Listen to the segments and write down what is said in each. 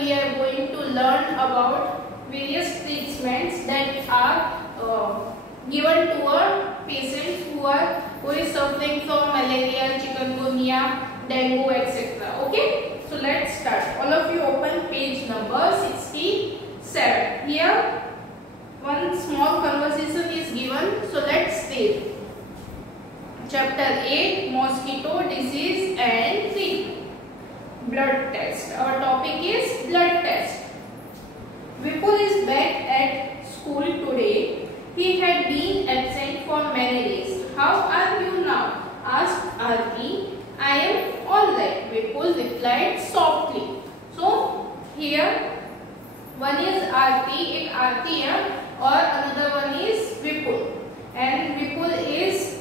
we are going to learn about various treatments that are given to our patients who is suffering from malaria, chikungunya, dengue, etc. Okay, so let's start. All of you open page number 67. Here one small conversation is given, so let's read. Chapter 8, Mosquito Disease and Treatment. Blood test. Our topic is blood test. Vipul is back at school today. He had been absent for many days. How are you now? Asked Aarti. I am all right, Vipul replied softly. So here one is Aarti, एक आरती है और another one is Vipul. And Vipul is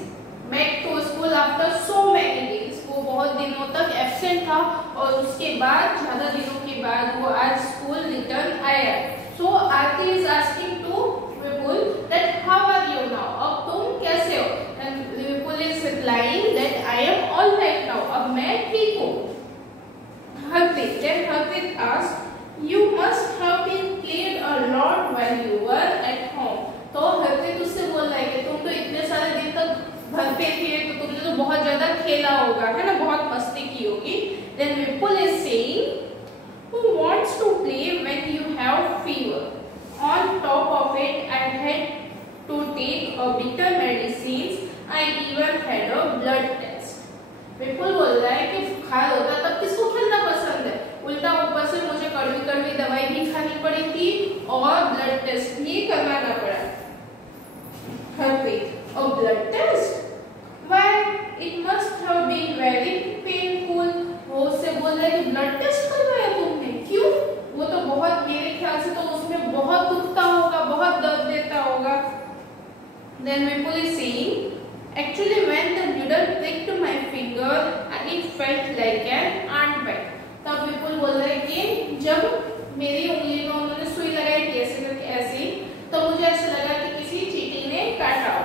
back to school after so many days. वो बहुत दिनों तक absent था और उसके बाद ज़्यादा दिनों के बाद वो आज स्कूल रिटर्न आया. So Aarti is asking to Vipul that how are you now? अब तुम कैसे हो? And Vipul is replying that I am all right now. अब मैं ठीक हूँ. Harpreet, then Harpreet asked, you must have been played a lot while you were at home. तो Harpreet उससे बोल रहा है कि तुम तो इतने सारे दिन तक घर पे थे तो तुमने तो बहुत ज्यादा खेला होगा, है ना, बहुत मस्ती की होगी. Then Vipul is saying, who wants to play when you have fever? On top of it, I had to take a bitter medicines. I even had a blood test. Vipul बोल रहा है कि बुखार होता तब किसको खेलना पसंद है, उल्टा ऊपर से मुझे कड़वी कड़वी दवाई भी खानी पड़ी थी और ब्लड टेस्ट भी करवाना पड़ा. Harpreet, a blood test? Why? It must have been very painful. वो उससे बोल रहा है कि ब्लड टेस्ट करवाया तुमने, क्यों? वो तो बहुत, मेरे ख्याल से तो उसमें बहुत दुखता होगा, बहुत दर्द देता होगा. Then Vipul is saying, actually when the needle pricked my finger, it felt like an ant bite. तब Vipul बोल रहा है कि जब मेरी उंगली में उन्होंने सुई लगाई थी ऐसे करके ऐसे, तो मुझे ऐसा लगा कि किसी चींटी ने काटा.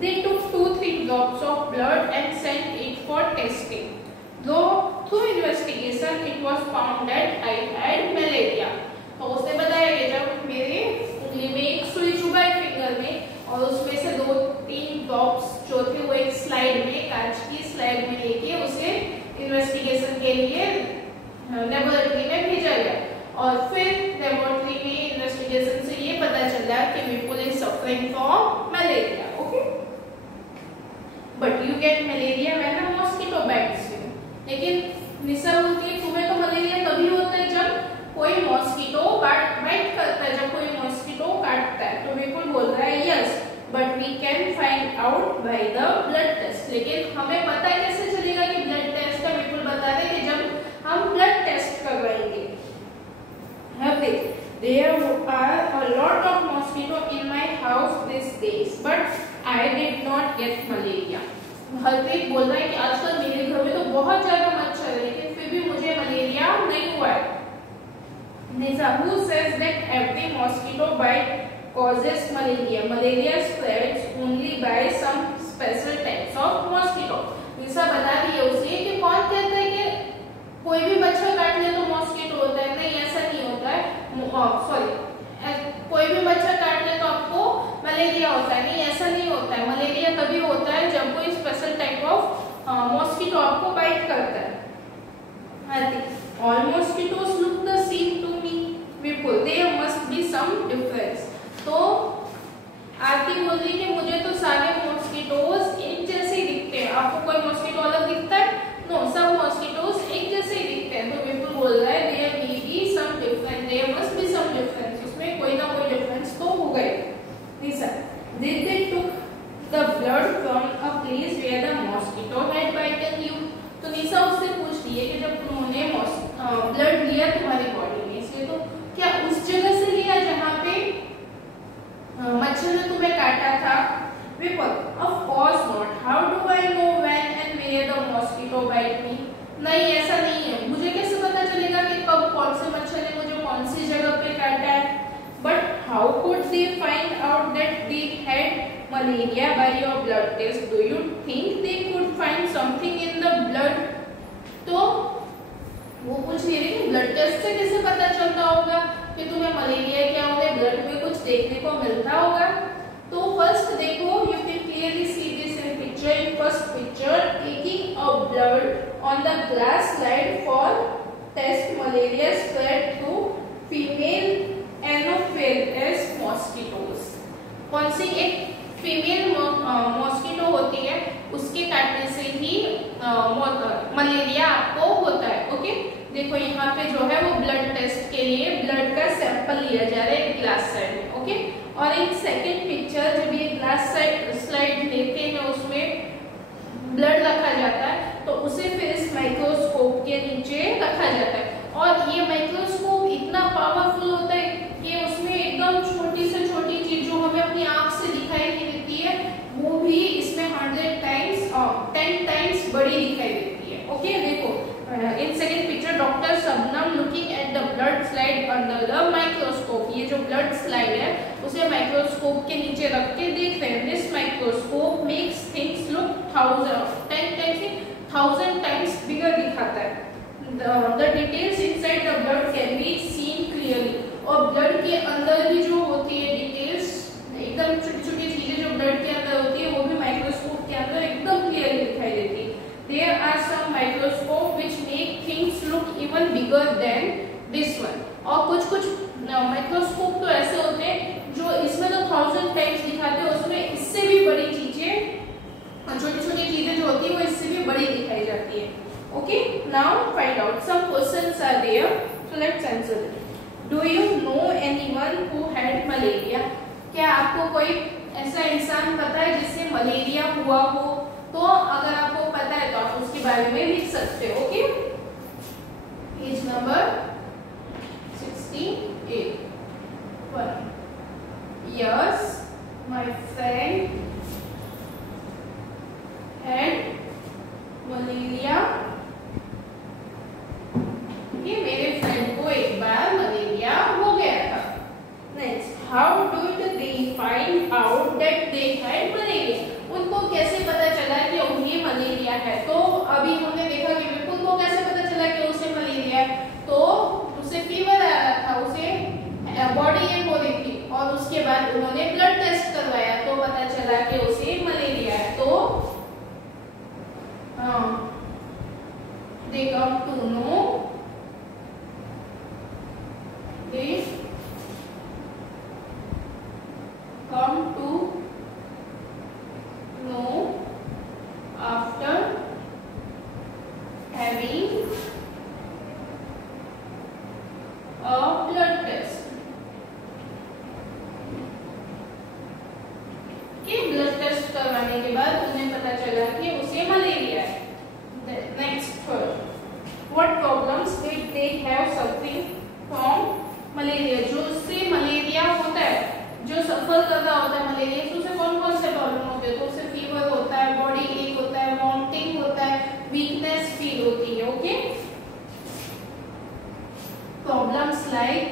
They took 2-3 drops of blood and sent it for testing. Though through investigation it was found that I had malaria. तो उसने बताया कि जब मेरे उंगली में एक सुई चुभा है फिंगर में और उसमें से 2-3 ड्रॉप्स जो थे वो एक स्लाइड में, कांच की स्लाइड में लेके उसे इन्वेस्टिगेशन के लिए लेबोरेटरी में भेजा गया और फिर लेबोरेटरी में इन्वेस्टिगेशन से ये पता चला कि Vipul is suffering from malaria. Okay, but you get malaria when a mosquito bites you. लेकिन निशा बोलती है तुम्हें तो मलेरिया तभी होता है जब कोई मॉस्किटो बाइट करता है, जब कोई मॉस्किटो काटता है. तो विपुल बोल रहा है yes, but we can find out by the blood test. लेकिन हमें पता कैसे चलेगा कि ब्लड टेस्ट का? विपुल बता रहे कि जब हम ब्लड टेस्ट करवाएंगे. There are a lot of mosquito in my house these days, but I did not get malaria. Harpreet बोल रहा है कि आजकल मेरे घर में तो बहुत ज्यादा मच्छर है लेकिन फिर भी मुझे मलेरिया नहीं हुआ है. Nisa, who says that every mosquito bite causes malaria? Malaria spreads only by some special types of mosquito. निशा बता रही है उसे कि कौन कहता है कि कोई भी मच्छर काट ले तो मॉस्किटो होता है. नहीं, ऐसा नहीं होता है. कोई भी मच्छर काट ले तो आपको मलेरिया होता है. नहीं, ऐसा नहीं होता है. मलेरिया तभी होता है जब कोई स्पेशल टाइप ऑफ मॉस्किटो आपको बाइट करता है. All mosquitoes look the same to me. Vipul, there must be some difference. तो आरती बोल रही कि मुझे तो सारे मॉस्किटोज एक जैसे ही दिखते हैं. आपको कोई मॉस्किटो अलग दिखता है? नो, सब मॉस्किटोज एक जैसे ही दिखते हैं. तो विपुल बोल रहा है there may be some difference, there must be some difference. उसमें कोई ना कोई डिफरेंस तो होगा ही. निशा, did they took the blood from a place where the mosquito had bitten you? तो निशा उससे पूछ रही है कि जब उन्होंने ब्लड लिया तुम्हारी बॉडी में से तो क्या उस जगह से लिया जहाँ पे मच्छर ने तुम्हें काटा था? Vipul, of course not. How do I know when and where the mosquito bite me? नहीं, ऐसा नहीं है. मुझे कैसे पता चलेगा कि कब कौन से मच्छर ने मुझे कौन सी जगह पे काटा है? But how could they find out that they had malaria by your blood test? Do you think they could find something in the blood? तो वो पूछ रही है कि ब्लड टेस्ट से कैसे पता चलता होगा कि तुम्हें मलेरिया क्या होगा, ब्लड में कुछ देखने को मिलता होगा। तो फर्स्ट देखो, you can clearly see this in picture. In first picture, taking a blood on the glass slide for test malaria spread through female anopheles mosquitoes. कौन सी? एक फीमेल मॉस्किटो होती है, उसके काटने से ही मलेरिया आपको होता है। ओके, देखो यहाँ पे जो है वो ब्लड टेस्ट के लिए ब्लड का सैंपल लिया जा रहा है एक ग्लास स्लाइड में। ओके, और एक सेकंड पिक्चर, जब ये ग्लास स्लाइड लेते हैं उसमें ब्लड रखा जाता है तो उसे फिर इस माइक्रोस्कोप के नीचे रखा जाता है। और ये माइक्रोस्कोप इतना पावरफुल होता है कि उसमें एकदम छोटी से छोटी चीज जो हमें अपनी आंख से दिखाई नहीं देती है वो भी इसमें 10 टाइम्स बड़ी दिखाई देती है। ओके, देखो in second picture, doctor Shabnam looking at the blood slide under the microscope. ये जो ब्लड स्लाइड है उसे माइक्रोस्कोप के नीचे रख के देख रहे हैं। This microscope makes things look 1000 times bigger दिखाता है। The details inside the blood can be seen clearly। और ब्लड के अंदर भी जो होती है डिटेल्स, एकदम छोटी छोटी चीजें जो ब्लड के अंदर होती है वो भी माइक्रोस्कोप के अंदर एकदम क्लियरली दिखाई देती है। There are some microscope which make things look even bigger than this one। और कुछ माइक्रोस्कोप तो ऐसे होते हैं जो इसमें तो 1000 टाइम्स दिखाते हैं, उसमें इससे भी बड़ी चीजें, छोटी छोटी चीजें जो होती है वो इससे भी बड़ी दिखाई जाती है। Okay, now find out. Some questions are there, so let's answer them. Do you know anyone who had malaria? क्या आपको कोई ऐसा इंसान पता है जिससे मलेरिया हुआ हो? तो अगर आपको पता है तो आप उसके बारे में लिख सकते हो। Okay, page number 68। Yes, my friend had malaria। ये मेरे फ्रेंड को एक बार मलेरिया हो गया था। Next, how did they find out that they had malaria? उनको कैसे पता चला कि उन्हें मलेरिया है? तो अभी हमने देखा कि विपुल को कैसे पता चला कि उसे मलेरिया है? तो उसे फीवर आ रहा था, उसे बॉडी एक हो रही थी और उसके बाद उन्होंने ब्लड टेस्ट करवाया तो पता चला कि उसे मलेरिया है। तो they come to know after having a blood test। कि ब्लड टेस्ट करवाने के बाद उन्हें पता चला कि उसे मलेरिया है। Next, what problems did they have suffering from malaria? जो उससे मलेरिया होता है, जो सफर कर रहा होता है मलेरिया से, उसे कौन कौन से प्रॉब्लम होते हैं? तो उसे फीवर होता है, बॉडी एक होता है, वॉमिटिंग होता है, वीकनेस फील होती है। Okay, problems like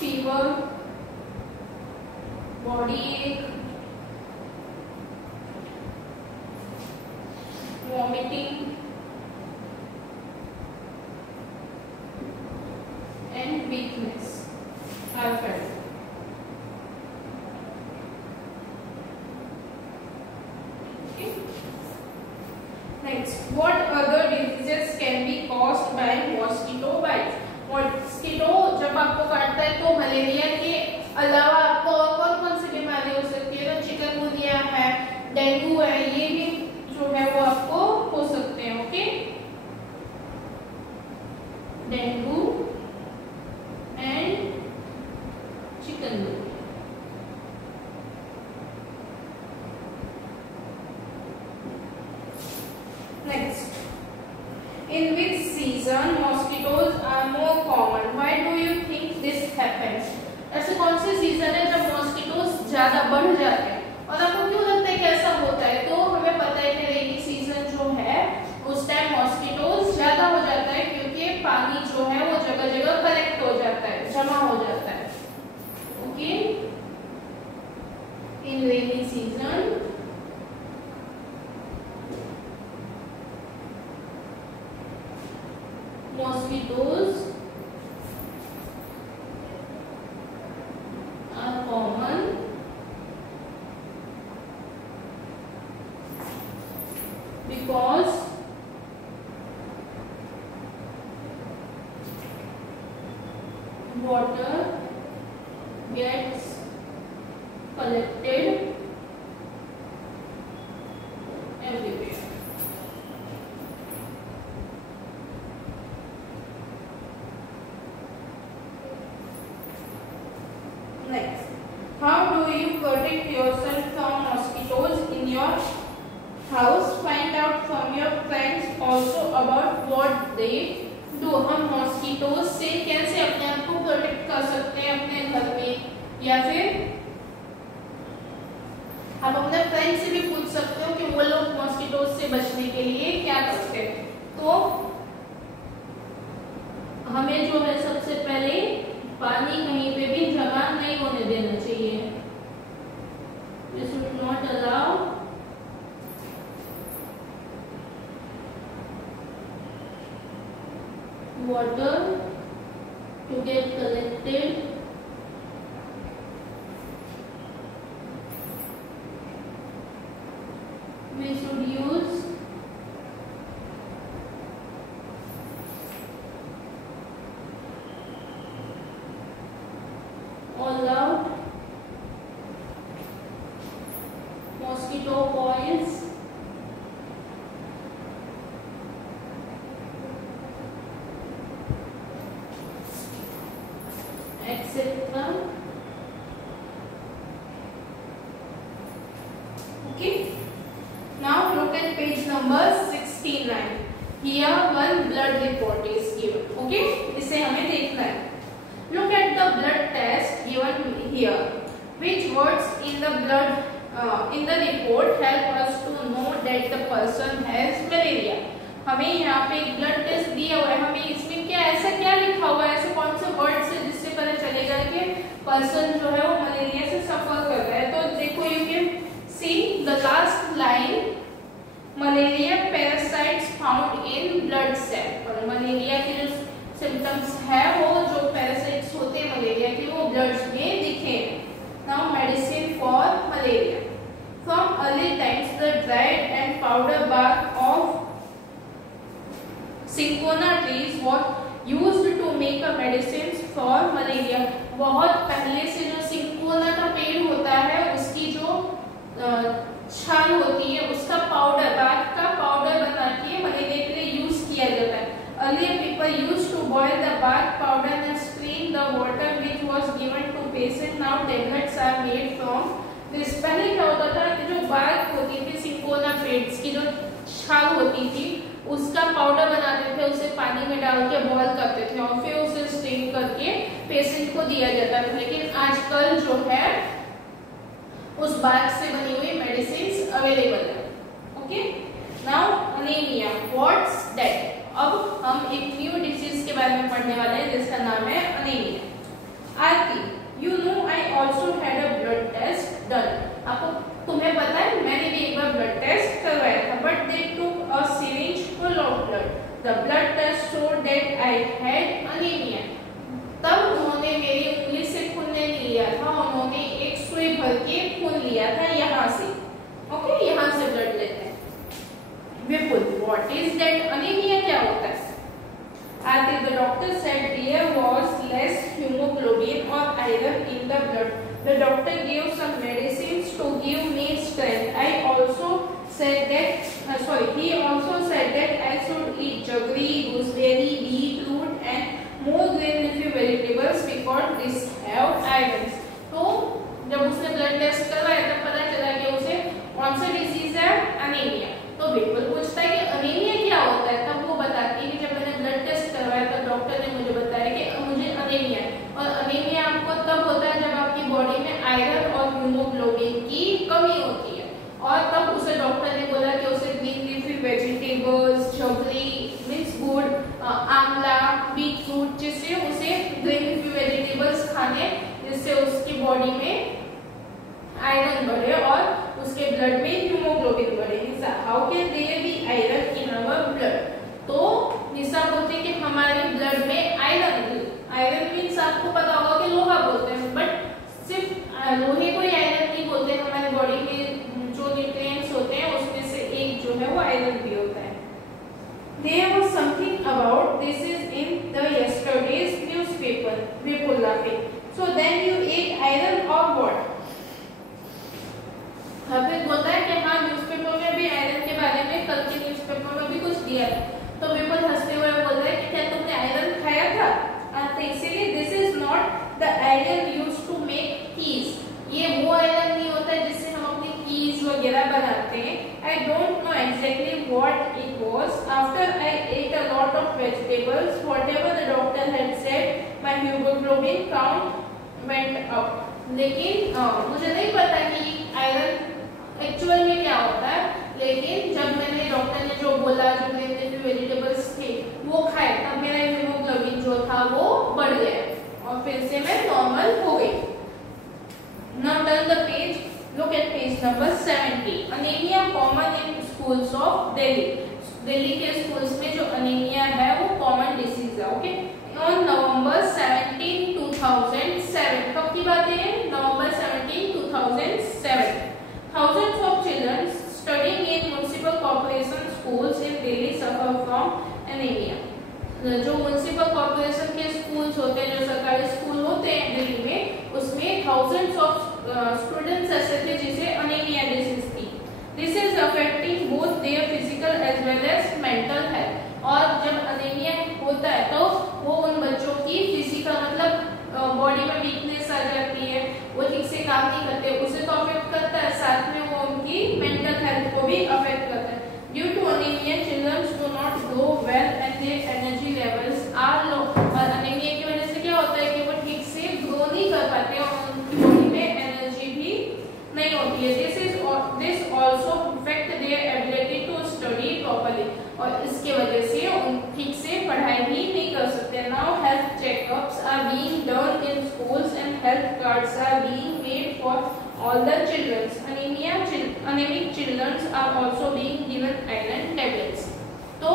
fever, body एक, vomiting and weakness are felt। Okay, next, what other diseases can be caused by mosquito bites? Mosquito जब आपको काटता है तो मलेरिया के अलावा आपको और कौन कौन सी बीमारी हो सकती है? तो चिकनगुनिया है, डेंगू है, ये भी जो है वो आपको हो सकते हैं। Okay, dengue and chikungunya. Next, in which season mosquitoes are more common? Why do you think this happens? ऐसे कौन से सीजन है जब मॉस्किटोज ज्यादा बढ़ जाते हैं? और आपको क्यों लगता है कि ऐसा होता है? तो हमें पता है कि रेनी सीजन जो है उस टाइम मॉस्किटोज ज्यादा हो जाता है क्योंकि पानी जो है वो जगह जगह कलेक्ट हो जाता है, जमा हो जाता है। Okay, in rainy season mosquitoes are common because water gets collected everywhere. Next, how do you protect yourself from mosquitoes in your house? Find out from your friends also about what they do. हम mosquitoes से कैसे अपने आप को protect कर सकते हैं अपने घर में, या फिर आप अपने फ्रेंड से भी पूछ सकते हो कि वो लोग मॉस्किटोज से बचने के लिए क्या करते हैं। तो हमें जो है सबसे पहले पानी कहीं पे भी जमा नहीं होने देना चाहिए। We should not allow water to get collected we should use all out mosquito coils etc. Okay, now look at page number 69. Here one blood report is given. Okay, इसे हमें देखना है। Look at the blood test given here. Which words in the blood in the report help us to know that the person has malaria? हमें यहाँ पे एक blood test दिया हुआ है, हमें इसमें क्या ऐसा क्या लिखा हुआ है, ऐसे कौन से वर्ड्स है जिससे पता चलेगा कि पर्सन जो है वो मलेरिया से सफर कर रहा है। तो देखो, you can see the last line, malaria parasites found in blood sample. Malaria के जो सिम्टम्स है वो जो पैरासाइट्स होते हैं मलेरिया के वो ब्लड में दिखे। Now medicine for malaria. From early times the dried and powder bark of cinchona trees was used to make a medicine for malaria. बहुत पहले से जो सिंकोना का पेड़ होता है उसकी जो छाल होती है उसका पाउडर, बार्क का पाउडर बना के मलेरिया के लिए यूज किया जाता है। Earlier people used to boil the bark powder and strain the water which was given to patient. Now tablets are made from this. पहले क्या होता था कि जो बार्क होती थी सिंकोना पेड्स की जो छाल होती थी उसका पाउडर बनाते थे, उसे पानी में डाल के बॉयल करते थे और फिर उसे स्ट्रेन करके पेशेंट को दिया जाता था। लेकिन आजकल जो है उस बार्क से बनी हुई मेडिसिन अवेलेबल है। Okay, now anaemia, what's that? अब हम एक न्यू डिजीज के बारे में पढ़ने वाले हैं जिसका नाम है anaemia. Aarti, you know I also had a blood test done. आपको तुम्हें पता है मैंने भी एक बार ब्लड टेस्ट करवाया था, but they took a syringe full of blood. The blood test showed that I had anaemia. तब उन्होंने मेरी उंगली से खून नहीं लिया था, उन्होंने एक सुई भर के खून लिया था यहाँ से। ओके, यहाँ से ब्लड लेते हैं। Vipul, what is that? Anaemia क्या होता है? Aarti, the doctor said there was less haemoglobin और iron in the blood. The doctor gave some medicines to give me strength. He also said that I should eat jaggery, gooseberry, beetroot and more green leafy vegetables because these have iron. तो जब उसने blood test करवाया तब पता चला कि उसे कौन सा डिजीज है? अनीमिया। तो बिल्कुल पूछता है कि अनीमिया क्या होता है, तब वो बताती है कि जब मैंने ब्लड टेस्ट करवाया तब डॉक्टर ने मुझे बताया कि मुझे अनीमिया है। और अनीमिया आपको तब होता है जब आपकी बॉडी में आयरन और हीमोग्लोबिन की कमी होती है। और तब उसे डॉक्टर ने बोला कि उसे ग्रीन लीफी वेजिटेबल्स, जगरी मीन्स गुड़, आंवला, बीटरूट, जिससे उसे ग्रीन लीफी वेजिटेबल्स खाने जिससे उसकी बॉडी में आयरन बढ़े और उसके ब्लड में हीमोग्लोबिन बढ़े। How can there be iron in our blood? तो निशा बोलते हैं कि हमारे आयरन मीन्स आपको पता होगा कि लोहा बोलते हैं, बट सिर्फ लोहे को ही आयरन नहीं बोलते, हमारी बॉडी में जो न्यूट्रिएंट्स होते हैं उसमें से एक जो है वो आयरन भी होता है। There was something about this is in the yesterday's newspaper, वे बोला पे। So then you ate iron or what? हाफिज बोलता है कि हाँ न्यूज़पेपर में भी आयरन के बारे में कल के न्यूज़पेपर में भी कुछ दिया है। तो विपुल हंसते हुए बोलता है कि क्या तुमने आयरन खाया था? तो इसीलिए this is not the iron used to make keys, ये वो आयरन नहीं होता है जिससे हम अपनी कीज वगैरह बनाते हैं। I don't know exactly what it was. After I at a lot of vegetables whatever the doctor had said my haemoglobin count went up. लेकिन मुझे नहीं पता कि आयरन एक्चुअल में क्या होता है, लेकिन जब मैंने डॉक्टर ने जो बोला, जो ग्रीन लीफी वेजिटेबल्स थे वो खाए, तब मेरा हीमोग्लोबिन जो था वो बढ़ गया और फिर से मैं नॉर्मल हो गई। Now turn the page, look at page number 70। Anaemia common in schools of Delhi. Delhi के स्कूल्स में जो अनीमिया है वो कॉमन डिसीज है। ओके, ऑन नवंबर 17, 2007, कब की बात है? नवंबर 17, 2007। Thousands of children studying in municipal corporation schools in Delhi suffer from anemia. जो म्युनिसिपल कॉर्पोरेशन के स्कूल्स होते हैं, जो सरकारी स्कूल होते हैं दिल्ली में, उसमें थाउजेंड्स ऑफ स्टूडेंट्स ऐसे थे जिसे अनीमिया डिसीज थी। This is affecting both their physical as well as mental health. और जब अनीमिया होता है तो वो उन बच्चों की फिजिकल मतलब बॉडी में वीकनेस आ जाती है, वो ठीक से काम नहीं करते, उसे तो अफेक्ट करता है, साथ में वो उनकी मेंटल हेल्थ को भी अफेक्ट करता है। Due to anaemia children do not grow well and their energy levels are low. और अनीमिया की वजह से क्या होता है कि वो ठीक से ग्रो नहीं कर पाते और उनकी बॉडी में एनर्जी भी नहीं होती है। This also affect their ability to study properly, और इसके वजह से उन ठीक से पढ़ाई भी नहीं कर सकते। Now health checkups are being done in schools and health cards are being made for all the children. Anemic children are also being given iron tablets. तो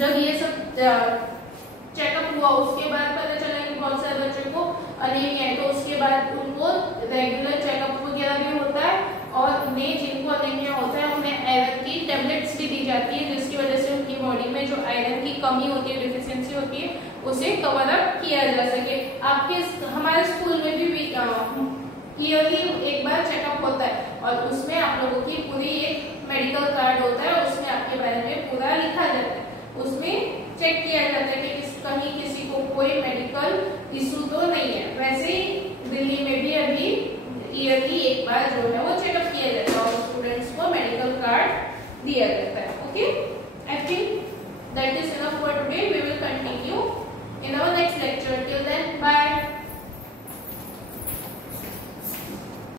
जब ये सब चेकअप हुआ उसके बाद पता चला कि बहुत सारे बच्चों को अनीमिया है, तो उसके बाद उनको रेगुलर चेकअप वगैरह भी होता है और उन्हें जिनको अनीमिया होता है उन्हें आयरन की टेबलेट्स भी दी जाती है, जिसकी वजह से उनकी बॉडी में जो आयरन की कमी होती है, डिफिशियंसी होती है, उसे कवर अप किया जा सके। आपके हमारे स्कूल में भी ईयरली एक बार चेकअप होता है और उसमें आप लोगों की पूरी एक मेडिकल कार्ड होता है, उसमें आपके बारे में पूरा लिखा जाता है, उसमें चेक किया जाता है कि कहीं किसी को कोई मेडिकल इशू तो नहीं है। वैसे ही दिल्ली में भी अभी ईयरली एक बार जो है वो